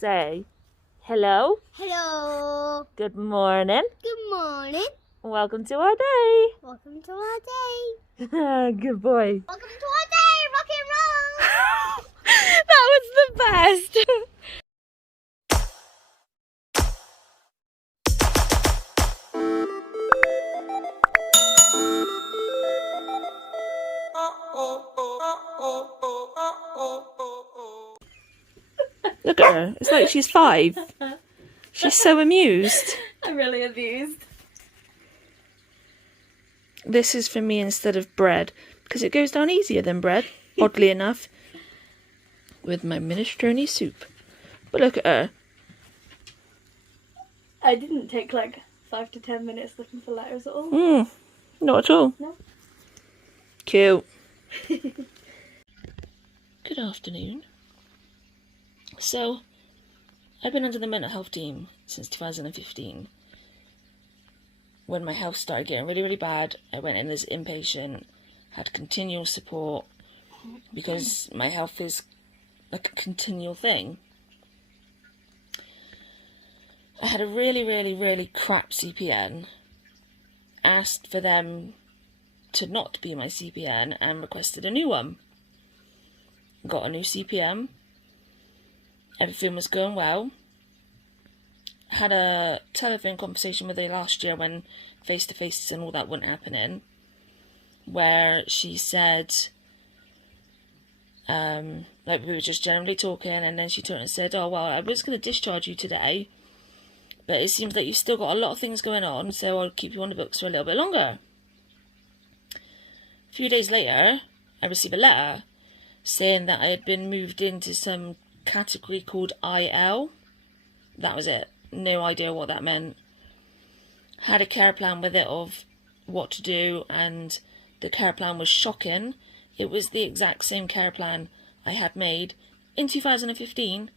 Say hello. Hello. Good morning. Good morning. Welcome to our day. Welcome to our day. Good boy. Welcome to our day. Rock and roll. That was the best. Look at her. It's like she's 5. She's so amused. I'm really amused. This is for me instead of bread, because it goes down easier than bread, oddly enough, with my minestrone soup. But look at her. I didn't take like 5 to 10 minutes looking for letters at all. Not at all. No. Cute. Good afternoon. So, I've been under the mental health team since 2015. When my health started getting really, really bad, I went in as inpatient, had continual support, because my health is like a continual thing. I had a really, really, really crap CPN, asked for them to not be my CPN and requested a new one. Got a new CPM. Everything was going well. Had a telephone conversation with her last year when face-to-face and all that wasn't happening, where she said, like we were just generally talking, and then she turned and said, oh, well, I was going to discharge you today, but it seems like you've still got a lot of things going on, so I'll keep you on the books for a little bit longer. A few days later, I received a letter saying that I had been moved into some category called IL. That was it. No idea what that meant. Had a care plan with it of what to do, and the care plan was shocking. It was the exact same care plan I had made in 2015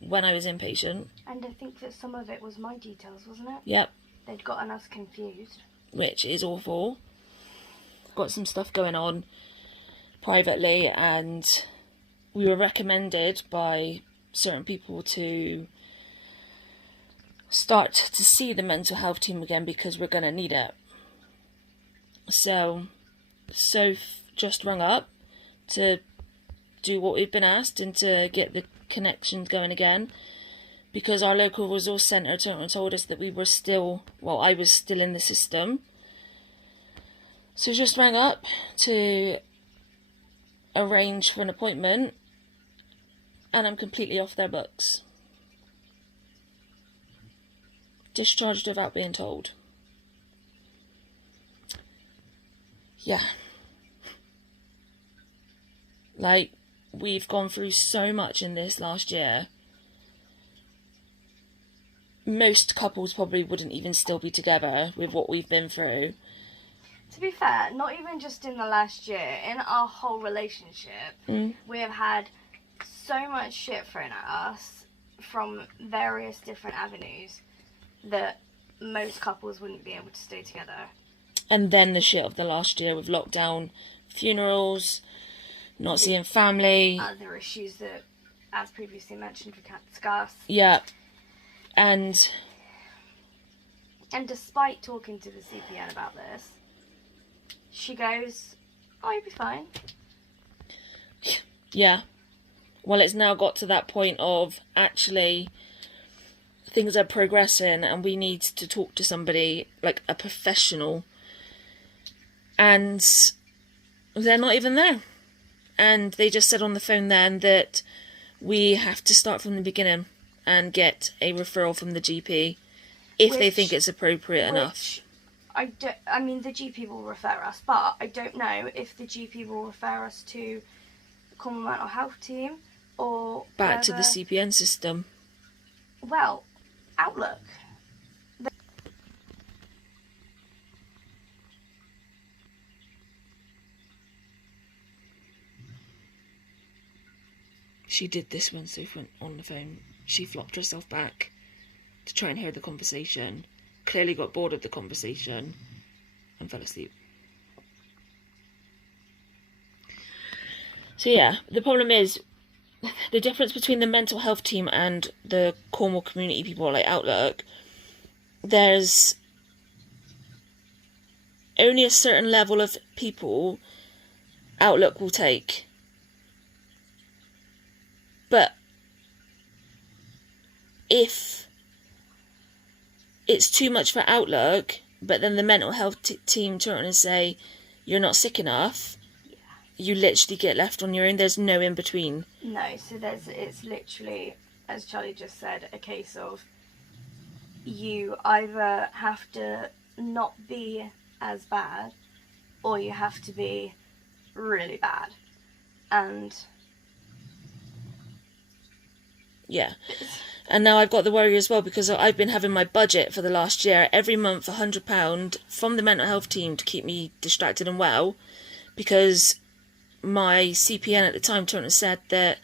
when I was inpatient. And I think that some of it was my details, wasn't it? Yep. They'd gotten us confused. Which is awful. Got some stuff going on privately, and we were recommended by certain people to start to see the mental health team again because we're going to need it. So just rung up to do what we've been asked and to get the connections going again, because our local resource centre told us that we were still, well, I was still in the system. So just rang up to arrange for an appointment, and I'm completely off their books. Discharged without being told. Yeah. Like, we've gone through so much in this last year. Most couples probably wouldn't even still be together with what we've been through. To be fair, not even just in the last year, in our whole relationship, we have had so much shit thrown at us from various different avenues that most couples wouldn't be able to stay together. And then the shit of the last year with lockdown, funerals, not seeing family. Other issues that, as previously mentioned, we can't discuss. Yeah. And despite talking to the CPN about this, she goes, oh, you'll be fine. yeah. Well, it's now got to that point of actually things are progressing and we need to talk to somebody, like a professional. And they're not even there. And they just said on the phone then that we have to start from the beginning and get a referral from the GP if they think it's appropriate enough. I mean, the GP will refer us, but I don't know if the GP will refer us to the Common Mental Health Team or back to the CPN system. Well, Outlook. She did this when Sophie went on the phone. She flopped herself back to try and hear the conversation. Clearly got bored of the conversation and fell asleep. So yeah, the problem is the difference between the mental health team and the Cornwall community people like Outlook, there's only a certain level of people Outlook will take. But if it's too much for Outlook, but then the mental health team turn and say, you're not sick enough, you literally get left on your own. There's no in between. No, so it's literally, as Charlie just said, a case of you either have to not be as bad, or you have to be really bad. And yeah. And now I've got the worry as well, because I've been having my budget for the last year, every month £100 from the mental health team to keep me distracted and well, because my CPN at the time turned and said that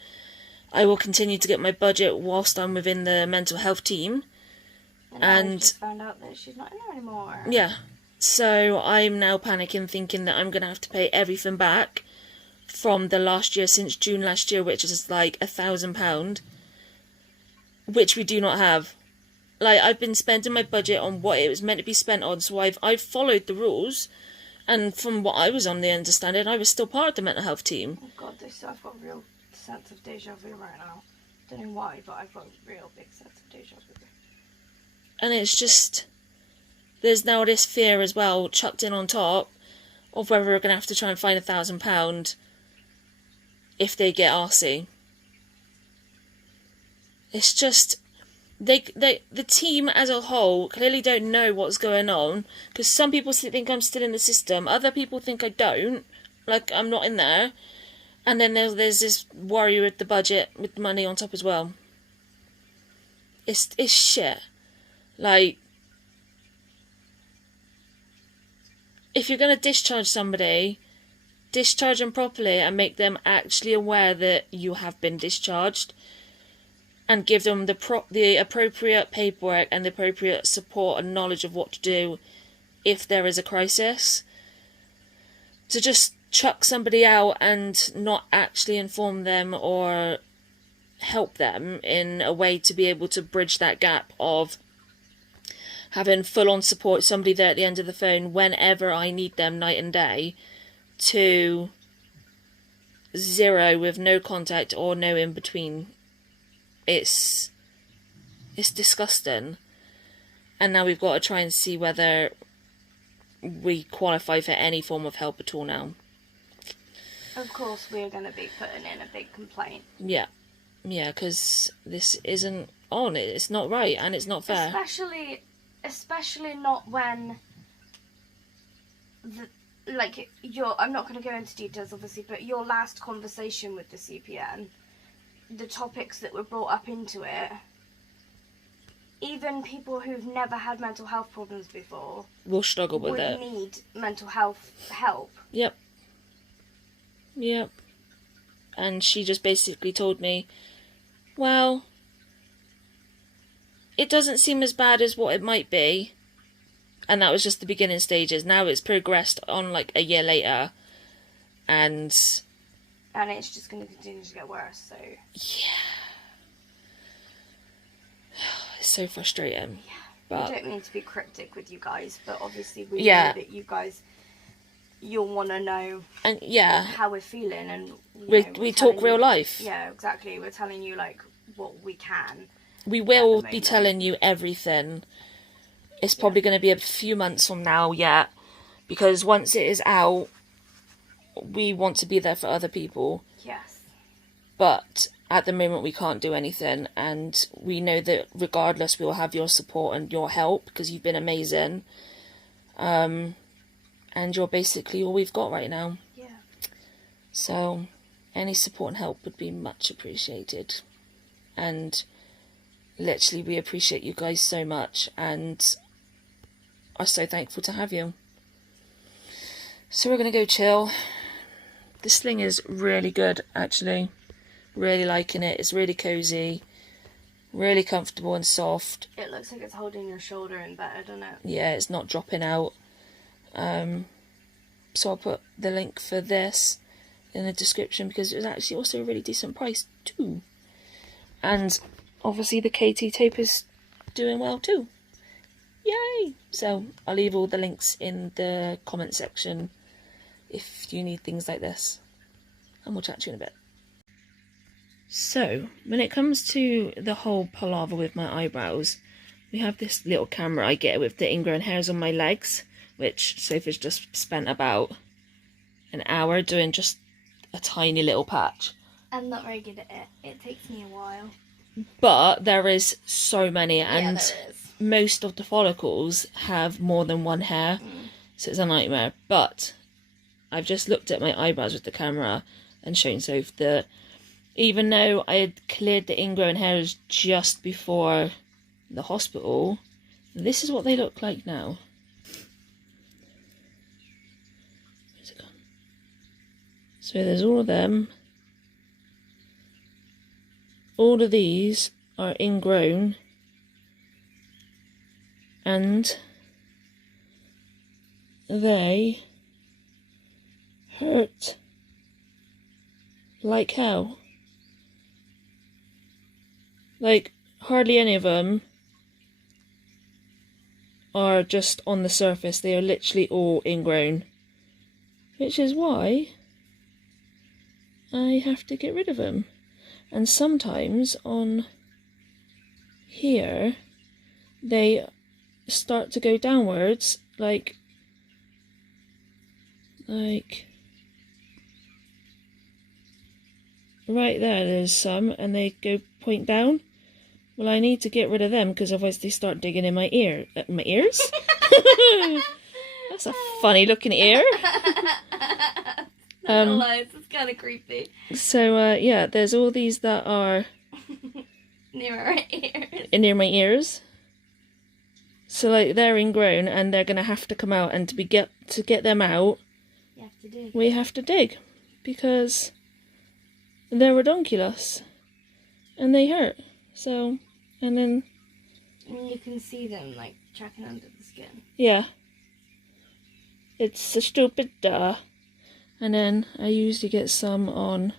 I will continue to get my budget whilst I'm within the mental health team. And just found out that she's not in there anymore. Yeah. So I'm now panicking, thinking that I'm going to have to pay everything back from the last year, since June last year, which is like £1,000, which we do not have. Like, I've been spending my budget on what it was meant to be spent on, so I've followed the rules, and from what I was on the understanding, I was still part of the mental health team. Oh God, I've got a real sense of deja vu right now. Don't know why, but I've got a real big sense of deja vu. And it's just, there's now this fear as well, chucked in on top, of whether we're going to have to try and find £1,000 if they get arsey. It's just, the team as a whole clearly don't know what's going on, because some people think I'm still in the system, other people think I don't, like I'm not in there, and then there's this worry with the budget, with the money on top as well. It's shit. Like, if you're going to discharge somebody, discharge them properly and make them actually aware that you have been discharged, and give them the appropriate paperwork and the appropriate support and knowledge of what to do if there is a crisis. To just chuck somebody out and not actually inform them or help them in a way to be able to bridge that gap of having full-on support, somebody there at the end of the phone whenever I need them, night and day, to zero with no contact or no in between. It's disgusting. And now we've got to try and see whether we qualify for any form of help at all now. Of course, we're going to be putting in a big complaint. Yeah, because this isn't on. It's not right, and it's not fair. Especially not when I'm not going to go into details, obviously, but your last conversation with the CPN, the topics that were brought up into it, even people who've never had mental health problems before will struggle with it. Would need mental health help. Yep. And she just basically told me, well, it doesn't seem as bad as what it might be. And that was just the beginning stages. Now it's progressed on like a year later. And it's just going to continue to get worse, so... Yeah. It's so frustrating. Yeah. But I don't mean to be cryptic with you guys, but obviously we know that you guys... You'll want to know how we're feeling, and we talk real life. Yeah, exactly. We're telling you like what we can. We will be telling you everything. It's probably going to be a few months from now yet, because once it is out, we want to be there for other people. Yes. But at the moment we can't do anything, and we know that regardless we will have your support and your help, because you've been amazing. And you're basically all we've got right now. Yeah. So, any support and help would be much appreciated. And literally, we appreciate you guys so much and are so thankful to have you. So we're going to go chill. This thing is really good, actually. Really liking it. It's really cozy. Really comfortable and soft. It looks like it's holding your shoulder in better, doesn't it? Yeah, it's not dropping out. So I'll put the link for this in the description because it was actually also a really decent price too. And obviously the KT tape is doing well too. Yay! So I'll leave all the links in the comment section if you need things like this. And we'll chat to you in a bit. So, when it comes to the whole palaver with my eyebrows, we have this little camera I get with the ingrown hairs on my legs, which Sophie's just spent about an hour doing just a tiny little patch. I'm not very good at it. It takes me a while. But there is so many, and there is. most of the follicles have more than one hair, so it's a nightmare. But I've just looked at my eyebrows with the camera and shown Sophie that even though I had cleared the ingrown hairs just before the hospital, this is what they look like now. Where's it gone? So there's all of them. All of these are ingrown, and they hurt like hell. Like, hardly any of them are just on the surface. They are literally all ingrown. Which is why I have to get rid of them. And sometimes on here, they start to go downwards, like right there, there's some, and they go point down. Well, I need to get rid of them because otherwise they start digging in my ear. My ears? That's a funny looking ear. No lies, it's kind of creepy. So yeah, there's all these that are Near our ears. near my ears. So like they're ingrown and they're gonna have to come out, and to get them out, You have to dig. we have to dig because they're redonkulous and they hurt. So, and then And you can see them like tracking under the skin. yeah, it's a stupid duh. And then I usually get some on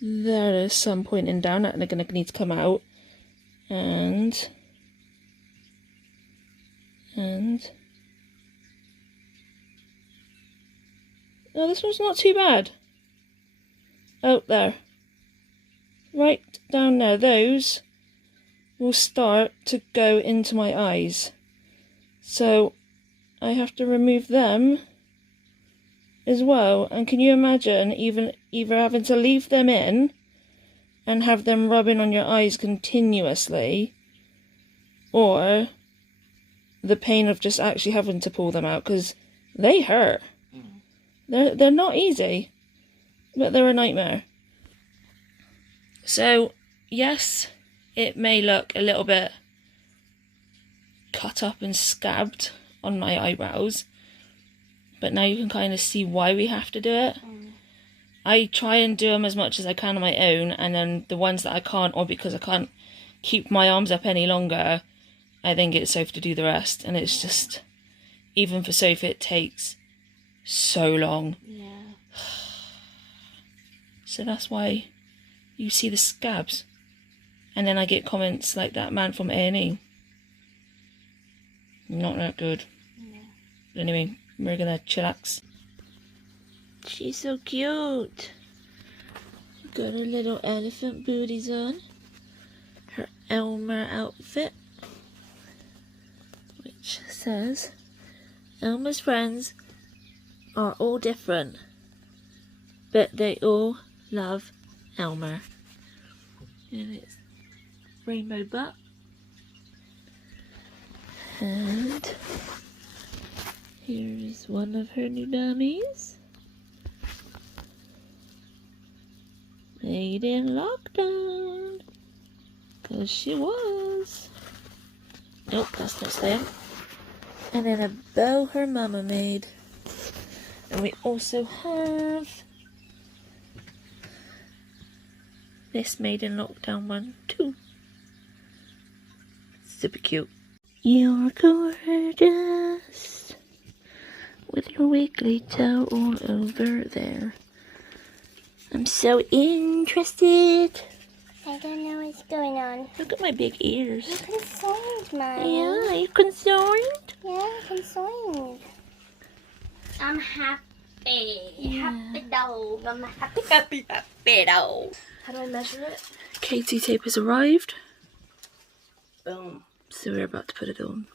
there's some pointing down and they're going to need to come out, and oh, this one's not too bad. Oh, there, right down there, those will start to go into my eyes, so I have to remove them as well. And can you imagine either having to leave them in and have them rubbing on your eyes continuously, or the pain of just actually having to pull them out, because they hurt. They're not easy, but they're a nightmare. So yes, it may look a little bit cut up and scabbed on my eyebrows, but now you can kind of see why we have to do it. I try and do them as much as I can on my own, and then the ones that I can't, or because I can't keep my arms up any longer, I then get Sophie to do the rest. And it's just, even for Sophie, it takes so long. Yeah. So that's why you see the scabs. And then I get comments like that man from A&E. Not that good. Yeah. But anyway, we're gonna chillax. She's so cute. Got her little elephant booties on. Her Elmer outfit, which says, Elmer's friends are all different, but they all love Elmer. And it's rainbow butt. And here is one of her new dummies. Made in lockdown. Because she was. Nope, that's not staying. And then a bow her mama made. And we also have this made in lockdown one too. Super cute. You're gorgeous with your wiggly toe all over there. I'm so interested. I don't know what's going on. Look at my big ears. I'm concerned, Mommy. Yeah, are you concerned? Yeah, I'm concerned. I'm happy. Happy dog. I'm a happy dog. How do I measure it? Katie tape has arrived, Boom. so we're about to put it on.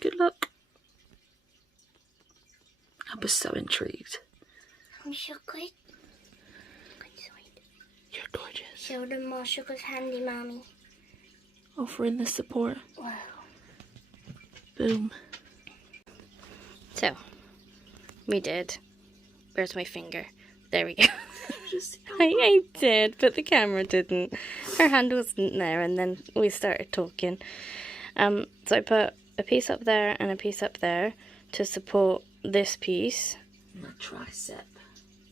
Good luck. I was so intrigued. I'm so good. You're gorgeous. Show them more sugar's handy, Mommy. Offering the support. Wow. Boom. So, we did. Where's my finger? There we go. I did, but the camera didn't. Her hand wasn't there, and then we started talking. So I put a piece up there and a piece up there to support this piece. My tricep.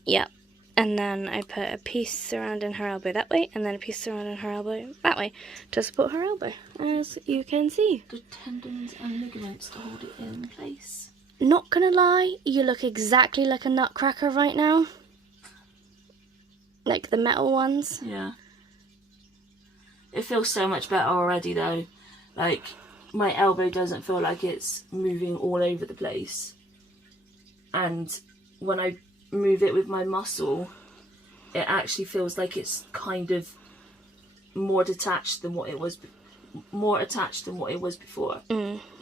Yep. And then I put a piece surrounding her elbow that way, and then a piece surrounding her elbow that way to support her elbow, as you can see. Good tendons and ligaments to hold it in place. Not gonna lie, you look exactly like a nutcracker right now. Like the metal ones. Yeah. It feels so much better already though. Like, my elbow doesn't feel like it's moving all over the place. And when I move it with my muscle, it actually feels like it's kind of more detached than what it was, before.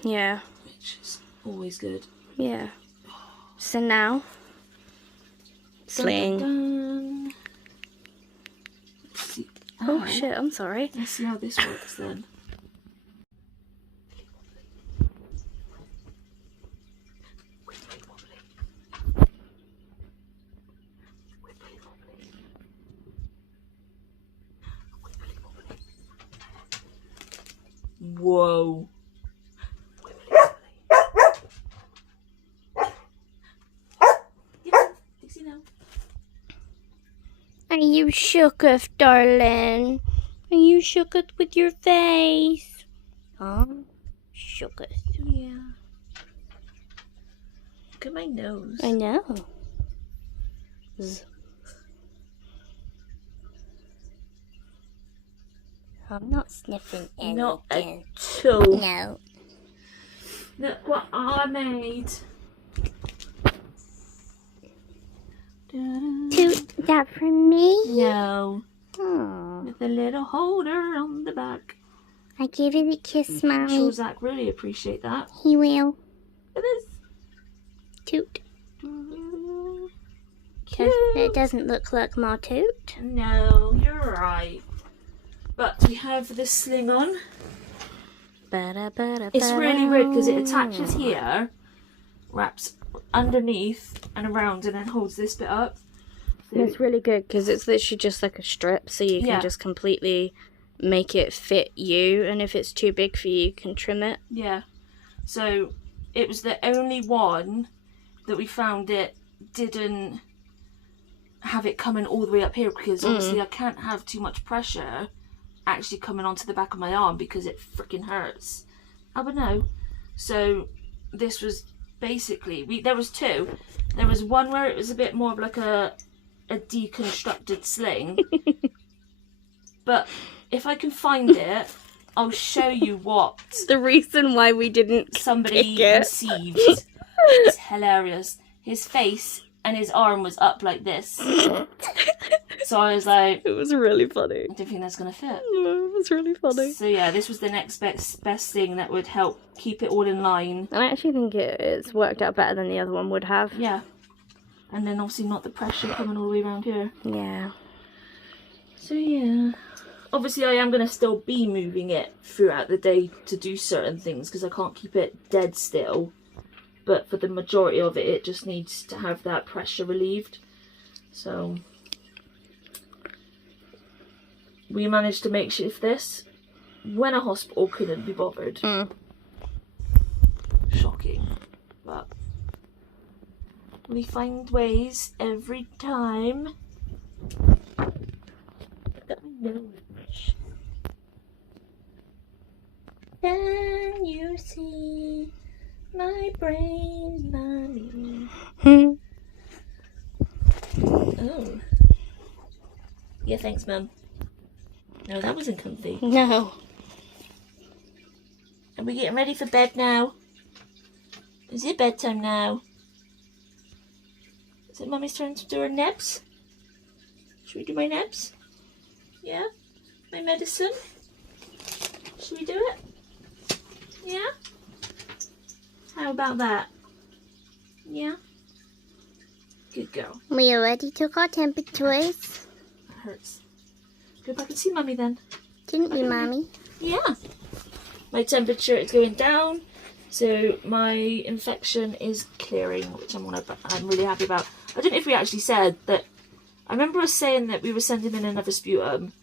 Yeah. Which is always good. Yeah. So now, sling. Dun, dun, dun. Let's see. Oh shit, I'm sorry. Let's see how this works then. Whoa. Dixie now. Are you shooketh, darling? Are you shooketh with your face? Huh? Shooketh. Yeah. Look at my nose. I know. I'm not sniffing anything. Not at all. No. Look what I made. Toot that for me? No. Oh, With a little holder on the back. I gave it a kiss, I'm Mommy. sure Zach really appreciate that. He will. Look at this. Toot. Because it doesn't look like my toot. No, you're right. But we have this sling on. It's really weird because it attaches here, wraps underneath and around, and then holds this bit up. So It's really good because it's literally just like a strip, so you can Yeah. just completely make it fit you, and if it's too big for you, you can trim it. yeah. So it was the only one that we found it didn't have it coming all the way up here, because obviously I can't have too much pressure actually coming onto the back of my arm because it freaking hurts. Oh, but no. So this was basically, there was two. There was one where it was a bit more of like a deconstructed sling. But if I can find it, I'll show you what The reason why we didn't somebody pick it. received. It's hilarious. His face and his arm was up like this. So I was like, It was really funny. I don't think that's going to fit. It was really funny. So yeah, this was the next best thing that would help keep it all in line. And I actually think it's worked out better than the other one would have. Yeah. And then obviously not the pressure coming all the way around here. Yeah. So yeah. Obviously I am going to still be moving it throughout the day to do certain things because I can't keep it dead still. But for the majority of it, it just needs to have that pressure relieved. So we managed to makeshift this when a hospital couldn't be bothered. Shocking. But we find ways every time. Look at my nose. Can you see my brain, mommy? Oh. Yeah, thanks, Mum. No, that wasn't comfy. No. Are we getting ready for bed now? Is it bedtime now? Is it Mummy's turn to do her nebs? Should we do my nebs? Yeah? My medicine? Should we do it? Yeah? How about that? Yeah? Good girl. We already took our temperatures. That hurts. Go back and see Mummy then. Didn't we, Mommy? Yeah. My temperature is going down, so my infection is clearing, which I'm really happy about. I don't know if we actually said that. I remember us saying that we were sending in another sputum,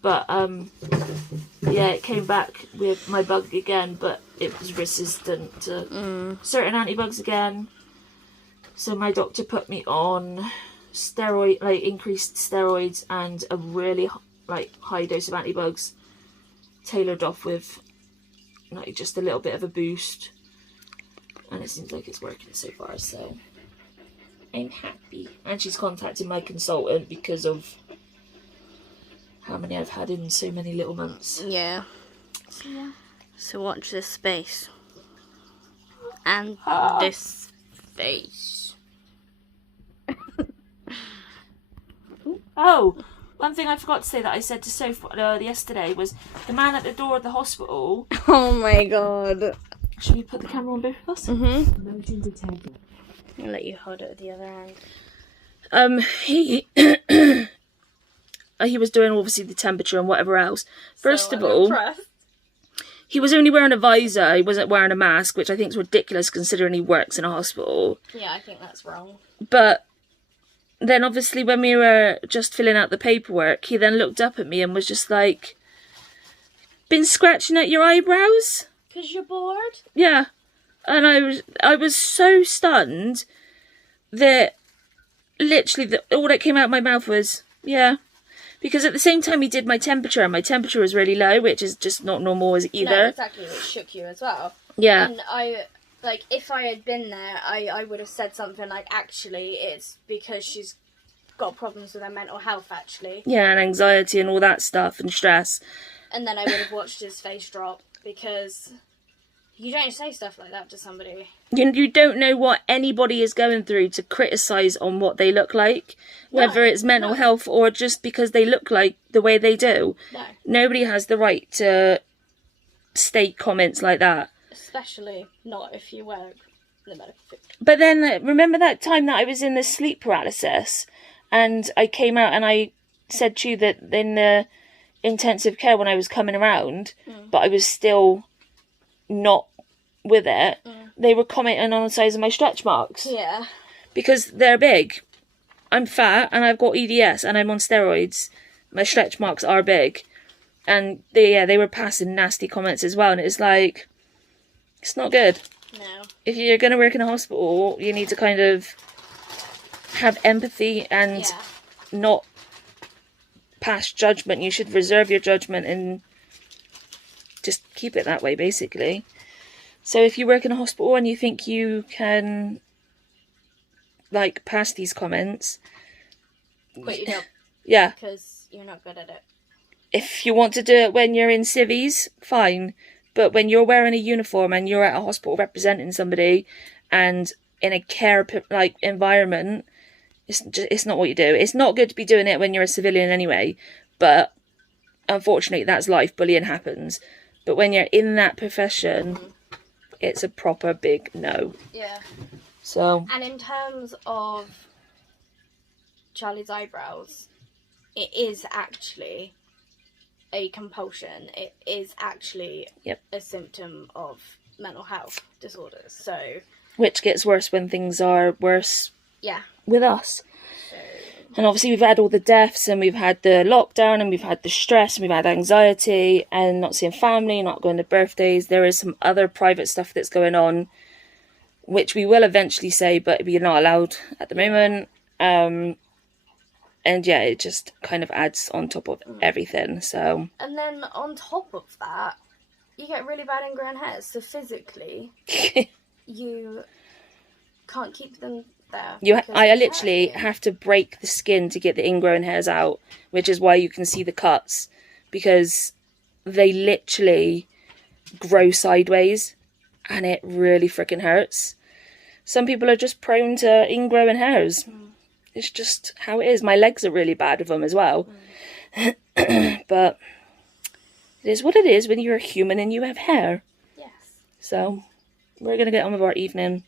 but yeah, it came back with my bug again, but it was resistant to certain antibugs again. So my doctor put me on increased steroids and a really high dose of antibugs, tailored off with just a little bit of a boost, and it seems like it's working so far, so I'm happy. And she's contacted my consultant because of how many I've had in so many little months. Yeah. So watch this space. And this face. Oh, one thing I forgot to say that I said to Sophie yesterday was the man at the door of the hospital. Oh my god. Should we put the camera on both of us? Mm-hmm. I'll let you hold it at the other end. He he was doing obviously the temperature and whatever else. First of all, he was only wearing a visor. He wasn't wearing a mask, which I think is ridiculous considering he works in a hospital. Yeah, I think that's wrong. But then obviously when we were just filling out the paperwork, he then looked up at me and was just like, "Been scratching at your eyebrows?" 'Cause you're bored? Yeah. And I was so stunned that literally all that came out of my mouth was, yeah. Because at the same time he did my temperature, and my temperature was really low, which is just not normal either. No, exactly, it shook you as well. Yeah. And if I had been there, I would have said something like, actually, it's because she's got problems with her mental health, actually. Yeah, and anxiety and all that stuff, and stress. And then I would have watched his face drop, because you don't say stuff like that to somebody. You don't know what anybody is going through to criticise on what they look like, whether it's mental health or just because they look like the way they do. No. Nobody has the right to state comments like that. Especially not if you work in the medical field. But then, remember that time that I was in the sleep paralysis, and I came out and I said to you that in the intensive care when I was coming around, but I was still not with it, they were commenting on the size of my stretch marks. Yeah. Because they're big. I'm fat and I've got EDS and I'm on steroids. My stretch marks are big. And they were passing nasty comments as well, and it's like, it's not good. No. If you're going to work in a hospital, you need to kind of have empathy and not pass judgment. You should reserve your judgment and just keep it that way, basically. So if you work in a hospital and you think you can, pass these comments... But you don't. Yeah. Because you're not good at it. If you want to do it when you're in civvies, fine. But when you're wearing a uniform and you're at a hospital representing somebody and in a care environment, it's not what you do. It's not good to be doing it when you're a civilian anyway. But unfortunately, that's life. Bullying happens. But when you're in that profession, it's a proper big no. Yeah. So. And in terms of Charlie's eyebrows, it is actually a compulsion. It is actually a symptom of mental health disorders. So, which gets worse when things are worse. Yeah. With us. And obviously we've had all the deaths, and we've had the lockdown, and we've had the stress, and we've had anxiety, and not seeing family, not going to birthdays. There is some other private stuff that's going on, which we will eventually say, but we're not allowed at the moment. And yeah, it just kind of adds on top of everything. So. And then on top of that, you get really bad ingrown hairs. So physically, you can't keep them there. I literally have to break the skin to get the ingrown hairs out, which is why you can see the cuts, because they literally grow sideways and it really freaking hurts. Some people are just prone to ingrowing hairs. It's just how it is. My legs are really bad with them as well. But it is what it is when you're a human and you have hair. Yes. So we're going to get on with our evening.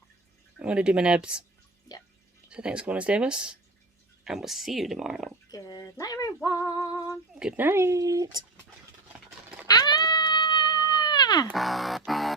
I'm going to do my nibs. Yeah. So thanks for coming to stay with us. And we'll see you tomorrow. Good night, everyone. Good night. Ah!